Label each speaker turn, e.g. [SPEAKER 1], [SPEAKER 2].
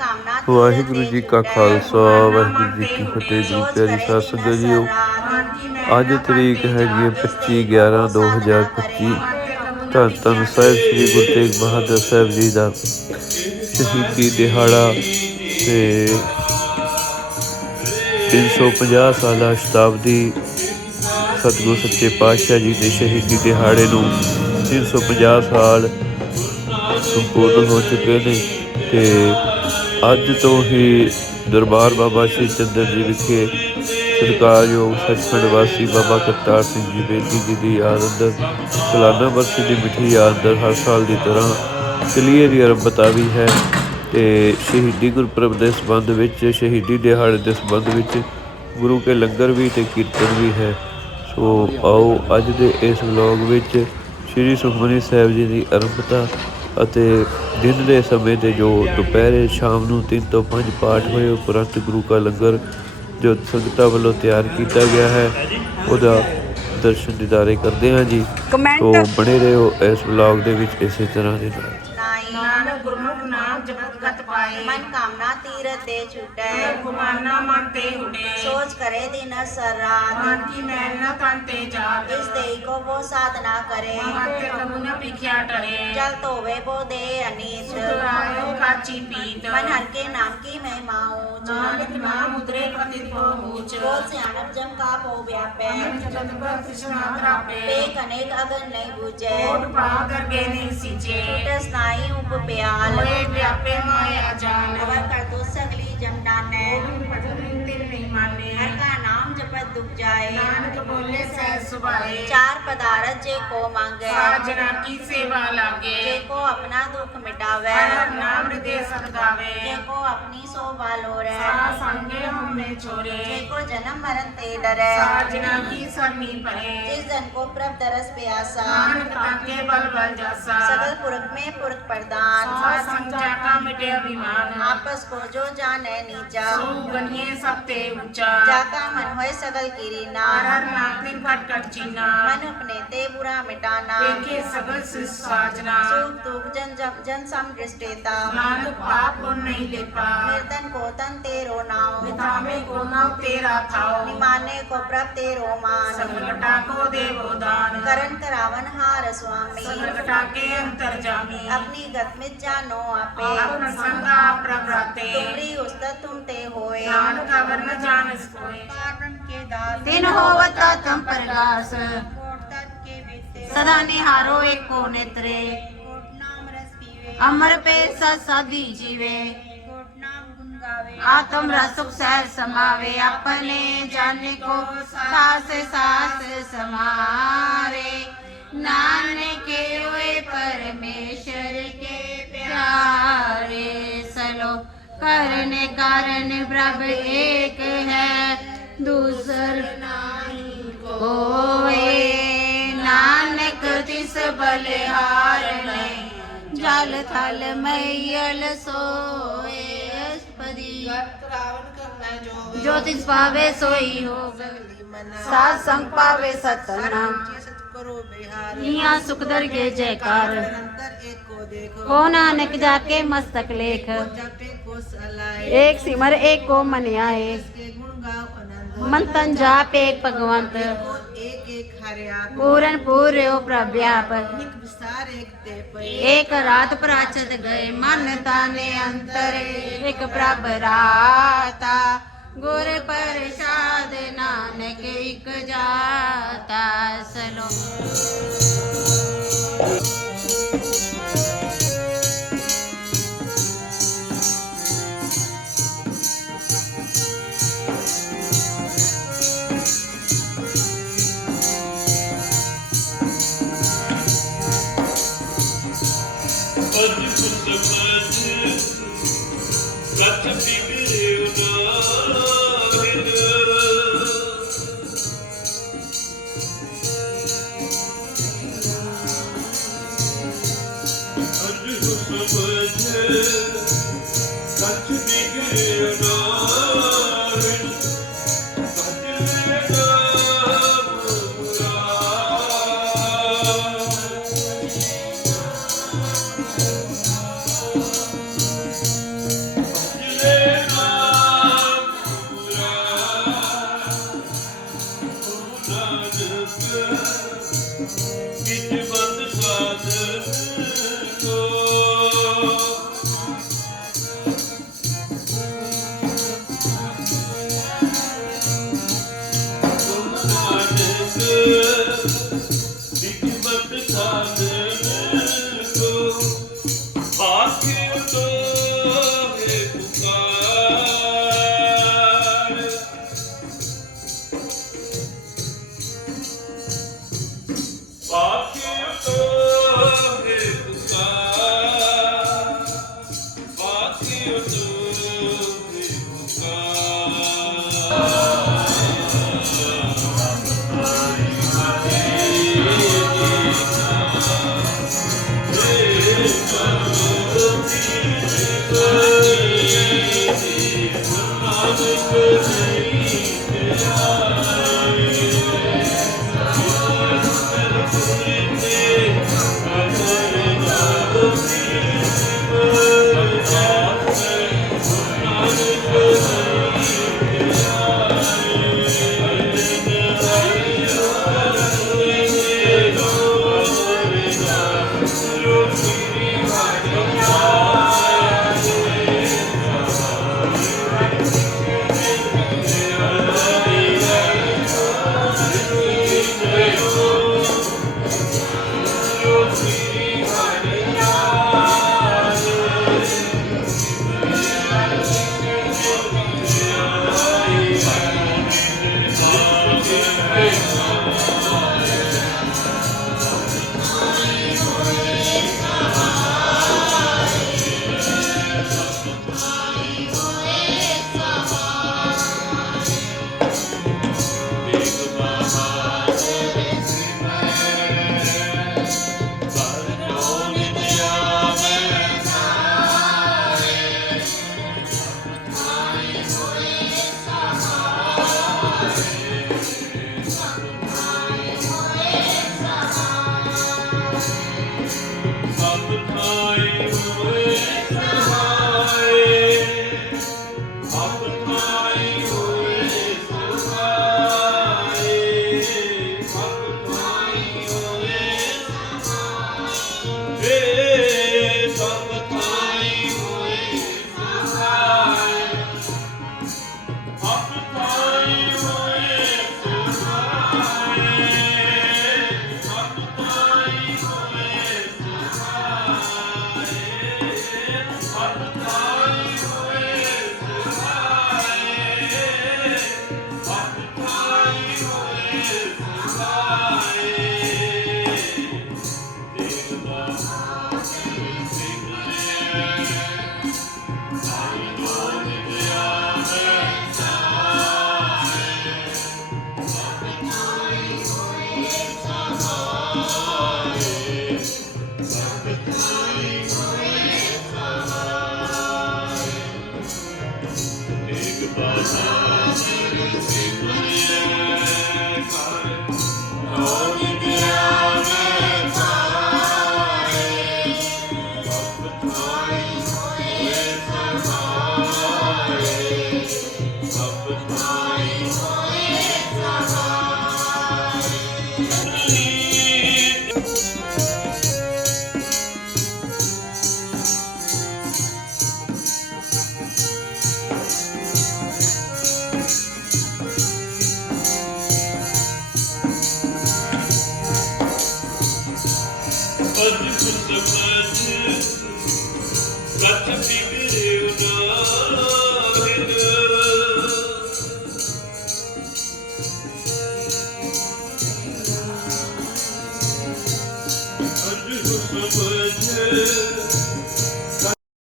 [SPEAKER 1] ਵਾਹਿਗੁਰੂ ਜੀ ਕਾ ਖਾਲਸਾ ਵਾਹਿਗੁਰੂ ਜੀ ਕੀ ਫਤਿਹ ਗੁਰੂ ਪਿਆਰੀ ਸਾਧ ਸੰਗਤ ਜੀਓ ਅੱਜ ਤਰੀਕ ਹੈਗੀ ਹੈ 25 11 2025 ਧੰਨ ਧੰਨ ਸਾਹਿਬ ਸ੍ਰੀ ਗੁਰੂ ਤੇਗ ਬਹਾਦਰ ਸਾਹਿਬ ਜੀ ਦਾ ਸ਼ਹੀਦੀ ਦਿਹਾੜਾ ਤੇ 350 ਸਾਲਾ ਸ਼ਤਾਬਦੀ ਸਤਿਗੁਰ ਸੱਚੇ ਪਾਤਸ਼ਾਹ ਜੀ ਦੇ ਸ਼ਹੀਦੀ ਦਿਹਾੜੇ ਨੂੰ 350 ਸਾਲ ਸੰਪੂਰਨ ਹੋ ਚੁੱਕੇ ਨੇ ਤੇ ਅੱਜ ਤੋਂ ਹੀ ਦਰਬਾਰ ਬਾਬਾ ਸ਼੍ਰੀ ਚੰਦਰ ਜੀ ਵਿਖੇ ਸਤਿਕਾਰਯੋਗ ਸੱਚਖੰਡ ਵਾਸੀ ਬਾਬਾ ਕਰਤਾਰ ਸਿੰਘ ਜੀ, ਬੇਦੀ ਜੀ ਦੀ ਯਾਦ ਅੰਦਰ, ਸਾਲਾਨਾ ਬਰਸੀ ਦੀ ਮਿੱਠੀ ਯਾਦ ਅੰਦਰ ਹਰ ਸਾਲ ਦੀ ਤਰ੍ਹਾਂ ਕਲੀਏ ਦੀ ਆਰੰਭਤਾ ਵੀ ਹੈ ਤੇ ਸ਼ਹੀਦੀ ਗੁਰਪੁਰਬ ਦੇ ਸੰਬੰਧ ਵਿੱਚ, ਸ਼ਹੀਦੀ ਦਿਹਾੜੇ ਦੇ ਸੰਬੰਧ ਵਿੱਚ ਗੁਰੂ ਕੇ ਲੰਗਰ ਵੀ ਤੇ ਕੀਰਤਨ ਵੀ ਹੈ। ਸੋ ਆਓ ਅੱਜ ਦੇ ਇਸ ਵਲੌਗ ਵਿੱਚ ਸ੍ਰੀ ਸੁਖਮਨੀ ਸਾਹਿਬ ਜੀ ਦੀ ਆਰੰਭਤਾ ਅਤੇ ਦਿਨ ਦੇ ਸਮੇਂ ਤੇ ਜੋ ਦੁਪਹਿਰੇ ਸ਼ਾਮ ਨੂੰ 3 ਤੋਂ 5 ਪਾਠ ਹੋਏ ਉਪਰੰਤ ਗੁਰੂ ਕਾ ਲੰਗਰ ਜੋ ਸੰਗਤਾਂ ਵੱਲੋਂ ਤਿਆਰ ਕੀਤਾ ਗਿਆ ਹੈ ਉਹਦਾ ਦਰਸ਼ਨ ਦਿਦਾਰੇ ਕਰਦੇ ਹਾਂ ਜੀ। ਸੋ ਬਣੇ ਰਹੋ ਇਸ ਵਲੌਗ ਦੇ ਵਿੱਚ ਇਸੇ ਤਰ੍ਹਾਂ ਦੇ ਨਾਲ।
[SPEAKER 2] पाए मन कामना
[SPEAKER 3] तीरथ दे छुटे उठे
[SPEAKER 2] सोच करे दिन सर रात मन की
[SPEAKER 3] इस देह को वो साधना करे
[SPEAKER 2] मन के टरे
[SPEAKER 3] जल तो वे वो दे अनित
[SPEAKER 2] साची पीत
[SPEAKER 3] मन हर के नाम की
[SPEAKER 2] महिमाओं नानक नाम उदरे पतित पहुँच
[SPEAKER 3] बोल सियाणप जम का पो व्यापे
[SPEAKER 2] जगत पर कृष्णा त्रापे
[SPEAKER 3] एक अनेक अगन नहीं बुझे
[SPEAKER 2] ओट पाकर के नहीं सींचे
[SPEAKER 3] टूट स्नायु उप प्याल
[SPEAKER 2] ओए व्यापे माया जान
[SPEAKER 3] अवर कर दो सगली जमना। दुख जाए।
[SPEAKER 2] नानक बोले सह सुभाए।
[SPEAKER 3] चार पदार्थ जे को मांगे।
[SPEAKER 2] साजना की सेवा
[SPEAKER 3] लागे।
[SPEAKER 2] जे
[SPEAKER 3] को अपना दुख मिटावे।
[SPEAKER 2] नाम हृदय समगावे
[SPEAKER 3] जे को अपनी शोभा लोरे
[SPEAKER 2] सा संगे हमने छोरे
[SPEAKER 3] जे को जन्म मरण ते डरे।
[SPEAKER 2] साजना की सरनी पड़े
[SPEAKER 3] जिस जन को प्रभ तरस प्यासा।
[SPEAKER 2] नानक ताके बल बल जासा।
[SPEAKER 3] सकल पुरख में पुरख प्रदान
[SPEAKER 2] सा संचा का मिटे अभिमान।
[SPEAKER 3] आपस को जो जाने नीचा।
[SPEAKER 2] सो गनिए सब ते ऊँचा।
[SPEAKER 3] जाका मन होए
[SPEAKER 2] सदा सकल नारायण
[SPEAKER 3] मन अपने ते बुरा मिटाना।
[SPEAKER 2] देखे सकल सृष्ट साजना
[SPEAKER 3] सुख दुख जन जन सम दृष्टेता
[SPEAKER 2] मान पाप को नहीं लेपा।
[SPEAKER 3] निर्धन को तन तेरो
[SPEAKER 2] नाव को तेरा थाओ।
[SPEAKER 3] निमाने को प्रभ तेरो मान।
[SPEAKER 2] को देवो दान।
[SPEAKER 3] करण करावन हार स्वामी।
[SPEAKER 2] के अंतर जामी।
[SPEAKER 3] अपनी गत में जानो आपे। अपन संगा तुम ते होए। का वर्ण जान के दिन होवता तम
[SPEAKER 4] प्रगास। सदा निहारो एको नेत्रे। अमर पे सदी जीवे। आत्म रसुख सहर समावे। अपने जाने को सास सास समारे। नानके हुए परमेश्वर के प्यारे। सलो करने कारण प्रभ एक है। दूसर नाही नानक तिस बलिहार ने जल थल मैयल सोए जो तिस पावे
[SPEAKER 3] सोई हो
[SPEAKER 4] सात संग पावे सतनाम
[SPEAKER 3] यहाँ सुखदर के जयकार। को नानक
[SPEAKER 4] जाके मस्तक लेख। एक सिमर, एक
[SPEAKER 3] को
[SPEAKER 4] मनिया है मंतन जाप एक
[SPEAKER 3] भगवंत। एक एक
[SPEAKER 4] हरियाप पूरन
[SPEAKER 3] पूर्यो प्रभ्याप। एक
[SPEAKER 4] एक एक रात प्राचत
[SPEAKER 5] गए, मन ताने अंतर। एक प्रभ राता, गुर प्रसाद नानक एक जाता। सलो। ਸਤਿ ਮਨ ਸਤਿ ਬਿਗਰੇ ਉਨਾ